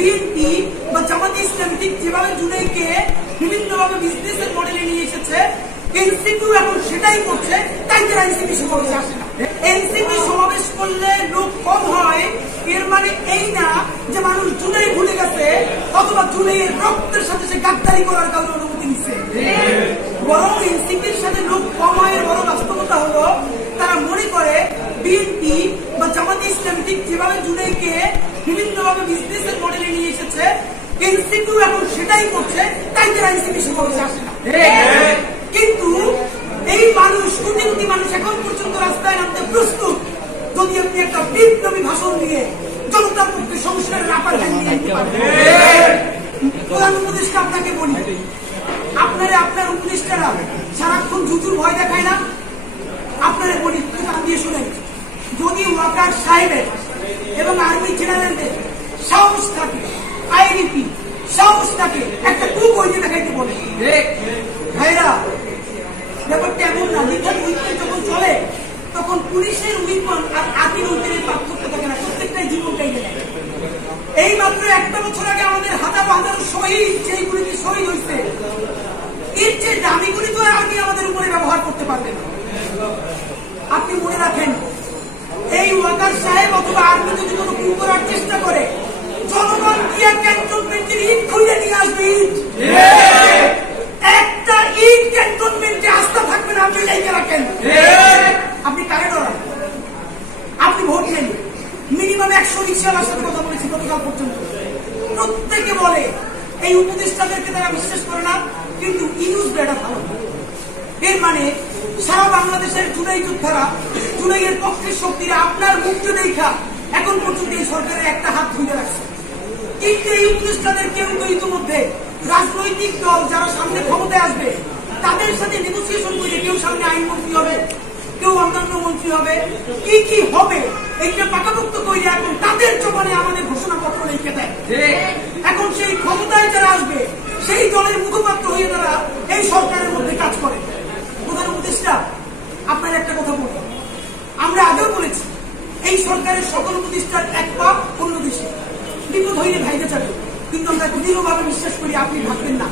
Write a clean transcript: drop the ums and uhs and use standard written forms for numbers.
BNP বা জামাতে ইসলামী ঠিক যেভাবে জুলাইকে বিভিন্নভাবে বিজনেসের মডেলে নিয়ে এসেছে, এনসিপিও এখন সেটাই করছে। তাই তারা এনসিপি সমাবেশে আসে না। এনসিপি সমাবেশ করলে লোক কম হয় এর মানে এই না যে মানুষ জুলাই ভুলে গেছে অথবা জুলাইয়ের রক্তের সাথে সে গাদ্দারি করার কারণে অনুমতি নিচ্ছে। বরং এনসিপির সাথে লোক কম হয় এর বড় বাস্তবতা হলো তারা মনে করে বিএনপি বা জামাতে ইসলামী ঠিক যেভাবে জুলাইকে বিভিন্নভাবে বিজনেসের মডেলে নিয়ে এসেছে, এনসিপিও এখন সেটাই করছে। তাই তারা এনসিপি সমাবেশে আসে না। কিন্তু এই মানুষ, কোটি কোটি মানুষ এখন পর্যন্ত রাস্তায় নামতে প্রস্তুত যদি আপনি একটা বিপ্লবী ভাষণ দিয়ে জনতার পক্ষে সংস্কারের আপার প্রধান উপদেষ্টা আপনাকে বলি, আপনার উপদেষ্টারা সারাক্ষণ জুজুর ভয় দেখায় না? আপনারা বলি কান দিয়ে শুনেন, যদি ওয়াকার সাহেবের এবং আর্মি জেনারেলদের সাহস থাকে, আইডিপি সাহস থাকে, একটা কুপ হইতে দেখাইতে বলে। ভাইরা, ব্যাপারটা এমন না। লিথাল উইপন যখন চলে তখন পুলিশের উইপন আর আর্মির উইপনের পার্থক্য থাকে না, প্রত্যেকটাই জীবনটাই নেয়। এই মাত্র একটা বছর আগে আমাদের হাজারো হাজারো শহীদ, যেইগুলিতে শহীদ হয়েছে, এর চেয়ে দামিগুলি তো আর্মি আমাদের উপরে ব্যবহার করতে পারবে না। আপনি মনে রাখেন, এই ওয়াকার সাহেব অথবা আর্মি যদি কোনো ভুল করার চেষ্টা করে, জনগণ গিয়ে ক্যান্টনমেন্টের ইট খুলে নিয়ে আসবে। একটা ইট ক্যান্টনমেন্টে আস্থা থাকবে না, আপনি লেগে রাখেন। আপনি কারে ডরান? আপনি ভোট নেন। মিনিমাম 100 রিক্সাওয়ালার সাথে কথা বলেছি গতকাল পর্যন্ত, প্রত্যেকে বলে এই উপদেষ্টাদেরকে তারা বিশ্বাস করে না, কিন্তু ইউজ এটা ভালো। এর মানে সারা বাংলাদেশের জুলাই যোদ্ধারা, জুলাইয়ের পক্ষের শক্তিরা আপনার মুক্ত দেখা এখন পর্যন্ত এই সরকারের একটা হাত ধুয়ে রাখছে। কিন্তু এই উপদেষ্টাদের কেউ তো ইতিমধ্যে রাজনৈতিক দল যারা সামনে ক্ষমতায় আসবে তাদের সাথে নেগোসিয়েশন করে কেউ সামনে আইনমন্ত্রী হবে, কেউ অন্যান্য মন্ত্রী হবে, কি কি হবে এইটা পাকাপোক্ত করে এখন তাদের জবানে আমাদের ঘোষণাপত্র লিখে দেয়। এখন সেই ক্ষমতায় যারা আসবে সেই দলের মুখপাত্র হয়ে তারা এই সরকারের মধ্যে কাজ করে। প্রধান উপদেষ্টা, আপনার একটা কথা বলি, আমরা আগেও বলেছি এই সরকারের সকল প্রতিষ্ঠার এক পা অন্য দেশে, বিপদ হইলে ভাইতে যাবে, কিন্তু আমরা দৃঢ়ভাবে বিশ্বাস করি আপনি ভাববেন না